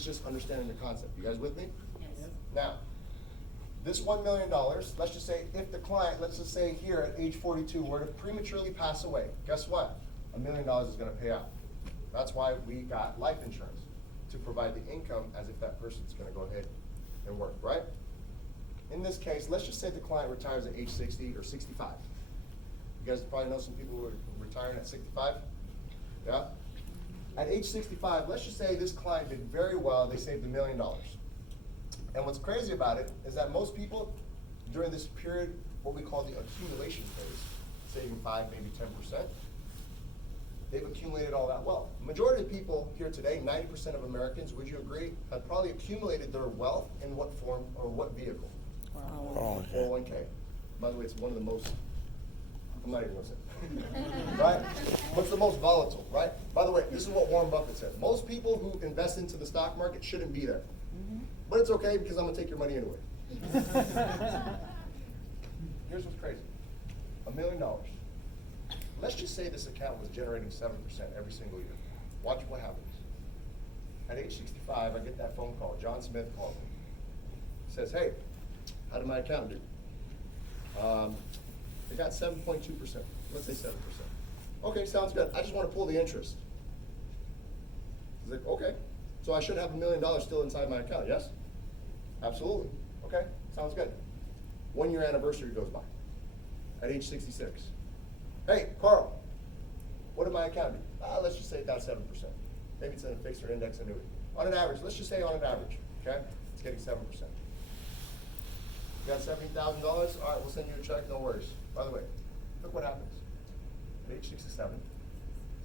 is just understanding the concept. You guys with me? Yes. Now, this $1 million, let's just say if the client, let's just say here at age 42, were to prematurely pass away, guess what? $1 million is gonna pay out. That's why we got life insurance, to provide the income as if that person's gonna go ahead and work, right? In this case, let's just say the client retires at age 60 or 65. You guys probably know some people who are retiring at 65, yeah? At age 65, let's just say this client did very well, they saved $1 million. And what's crazy about it is that most people during this period, what we call the accumulation phase, saving 5, maybe 10%, they've accumulated all that wealth. Majority of people here today, 90% of Americans, would you agree, have probably accumulated their wealth in what form or what vehicle? Oh, okay. 401k. By the way, it's one of the most, I'm not even gonna say it. Right? What's the most volatile, right? By the way, this is what Warren Buffett said. Most people who invest into the stock market shouldn't be there. But it's okay because I'm gonna take your money anyway. Here's what's crazy. $1 million. Let's just say this account was generating 7% every single year. Watch what happens. At age 65, I get that phone call. John Smith called me. He says, hey, how did my account do? It got 7.2%. Let's say 7%. Okay, sounds good. I just want to pull the interest. He's like, okay. So I should have $1 million still inside my account, yes? Absolutely. Okay, sounds good. 1 year anniversary goes by. At age 66. Hey, Carl, what did my account do? Let's just say it got 7%. Maybe it's in a fixed or index annuity. On an average, let's just say on an average, okay? It's getting 7%. You got $70,000? All right, we'll send you a check, no worries. By the way, look what happens. At age 67,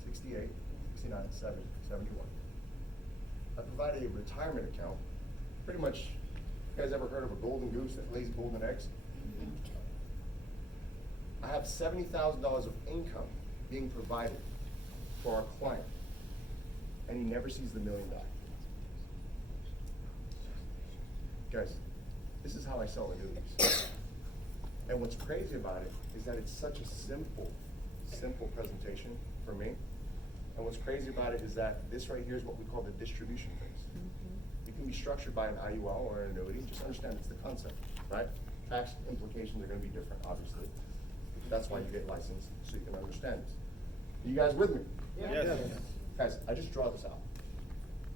68, 69, 70, 71. I provide a retirement account. Pretty much, you guys ever heard of a golden goose that lays golden eggs? I have $70,000 of income being provided for our client, and he never sees the $1 million. Guys, this is how I sell annuities. And what's crazy about it is that it's such a simple presentation for me. And what's crazy about it is that this right here is what we call the distribution phase. It can be structured by an IUL or an annuity. Just understand it's the concept, right? Tax implications are going to be different, obviously. That's why you get licensed, so you can understand this. Are you guys with me? Yes. Guys, I just draw this out.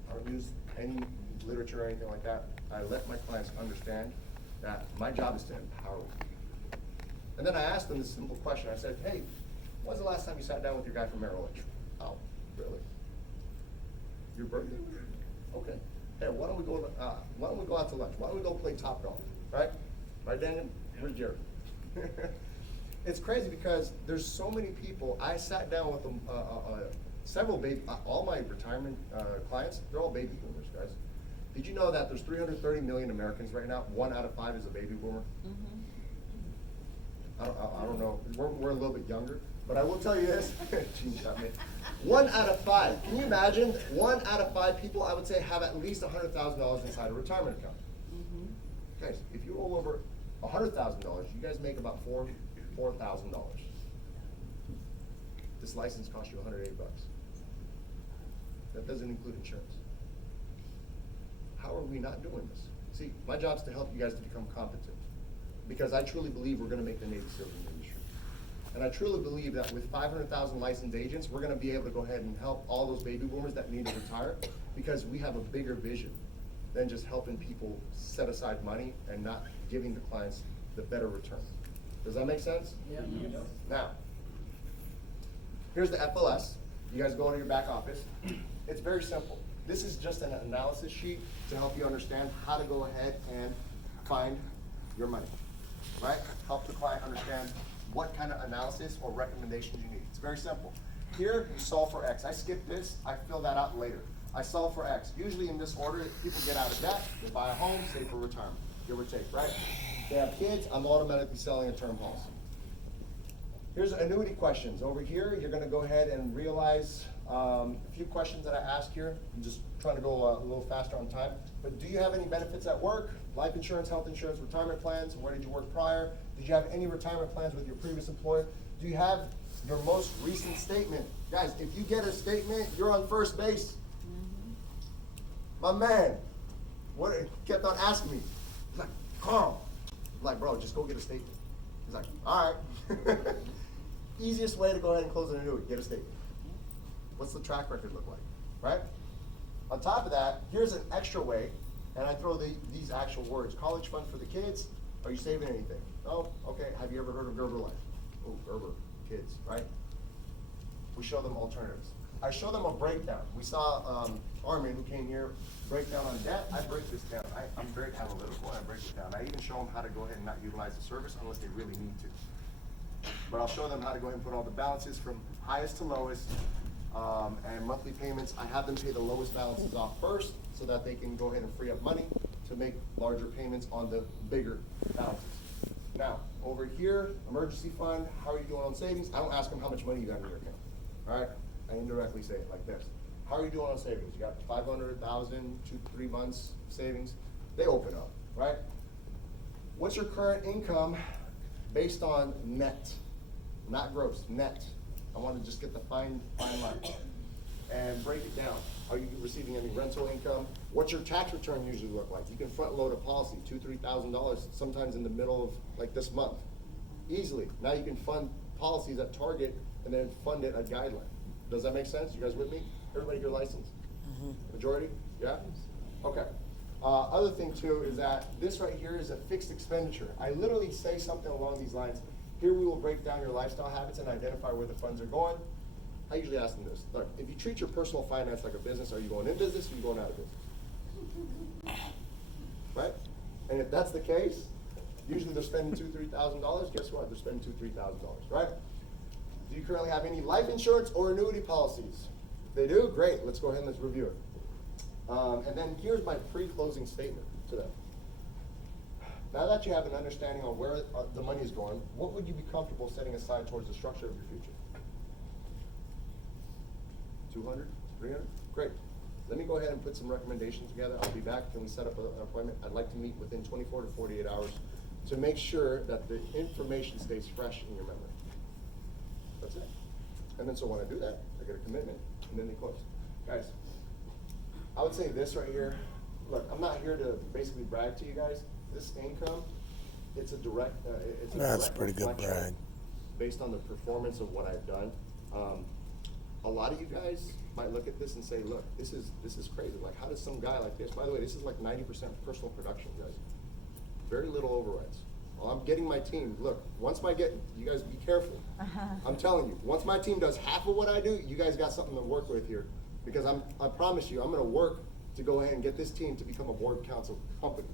I don't use any literature or anything like that. I let my clients understand that my job is to empower them. And then I asked them this simple question. I said, hey, when's the last time you sat down with your guy from Merrill Lynch? Oh, really? Your birthday? Okay. Hey, why don't we go out to lunch? Why don't we go play top golf? Right? Right, Daniel? Where's Jerry? It's crazy because there's so many people. I sat down with them, all my retirement clients, they're all baby boomers, guys. Did you know that there's 330 million Americans right now? 1 out of 5 is a baby boomer. I don't know. We're a little bit younger, but I will tell you this. Gene shot me. 1 out of 5. Can you imagine? 1 out of 5 people, I would say, have at least $100,000 inside a retirement account. Guys, if you roll over $100,000, you guys make about $4,000. This license costs you $180. That doesn't include insurance. How are we not doing this? See, my job is to help you guys to become competent, because I truly believe we're going to make the Navy SEALs in the industry. And I truly believe that with 500,000 licensed agents, we're going to be able to go ahead and help all those baby boomers that need to retire, because we have a bigger vision than just helping people set aside money and not giving the clients the better return. Does that make sense? Yeah. Now, here's the FLS. You guys go into your back office. It's very simple. This is just an analysis sheet to help you understand how to go ahead and find your money, right? Help the client understand what kind of analysis or recommendations you need. It's very simple. Here, you solve for X. I skip this, I fill that out later. I solve for X. Usually in this order, people get out of debt, they buy a home, save for retirement, give or take, right? They have kids, I'm automatically selling a term policy. Here's annuity questions. Over here, you're gonna go ahead and realize a few questions that I asked here. I'm just trying to go a little faster on time. But do you have any benefits at work? Life insurance, health insurance, retirement plans? Where did you work prior? Did you have any retirement plans with your previous employer? Do you have your most recent statement? Guys, if you get a statement, you're on first base. my man, what, kept on asking me. He's like, Karl. I'm like, bro, just go get a statement. He's like, all right. Easiest way to go ahead and close an annuity, get a statement. What's the track record look like, right? On top of that, here's an extra way, and I throw these actual words. College fund for the kids, are you saving anything? Oh, okay, have you ever heard of Gerber Life? Oh, Gerber, kids, right? We show them alternatives. I show them a breakdown. We saw Armin, who came here, break down on debt. I break this down. I'm very analytical, and I break it down. I even show them how to go ahead and not utilize the service unless they really need to. But I'll show them how to go ahead and put all the balances from highest to lowest, and monthly payments. I have them pay the lowest balances off first so that they can go ahead and free up money to make larger payments on the bigger balances. Now, over here, emergency fund, how are you doing on savings? I don't ask them how much money you got in your account, all right? I indirectly say it like this. How are you doing on savings? You got 500, 1,000, 2-3 months savings? They open up, right? What's your current income based on net? Not gross, net. I want to just get the fine line and break it down. Are you receiving any rental income? What's your tax return usually look like? You can front load a policy, $2,000-3,000, sometimes in the middle of like this month, easily. Now you can fund policies at Target and then fund it at Guideline. Does that make sense? You guys with me? Everybody here licensed? Majority? Yeah? Okay. Other thing too is that this right here is a fixed expenditure. I literally say something along these lines. Here we will break down your lifestyle habits and identify where the funds are going. I usually ask them this. Look, if you treat your personal finance like a business, are you going in business or are you going out of business? Right? And if that's the case, usually they're spending $2,000-3,000. Guess what? They're spending $2,000-3,000, right? Do you currently have any life insurance or annuity policies? If they do, great. Let's go ahead and let's review it. And then here's my pre-closing statement to them. Now that you have an understanding on where the money is going, what would you be comfortable setting aside towards the structure of your future? 200, 300? Great. Let me go ahead and put some recommendations together. I'll be back. Can we set up an appointment? I'd like to meet within 24 to 48 hours to make sure that the information stays fresh in your memory. That's it. And then so when I do that, I get a commitment, and then they close. Guys, I would say this right here. Look, I'm not here to basically brag to you guys. This income, it's a direct, That's a pretty good brag. Based on the performance of what I've done. A lot of you guys might look at this and say, look, this is crazy. Like, how does some guy like this, by the way, this is like 90% personal production, guys. Very little overrides. Well, I'm getting my team, look, you guys be careful. I'm telling you, once my team does half of what I do, you guys got something to work with here. Because I promise you, I'm gonna work to go ahead and get this team to become a board council company.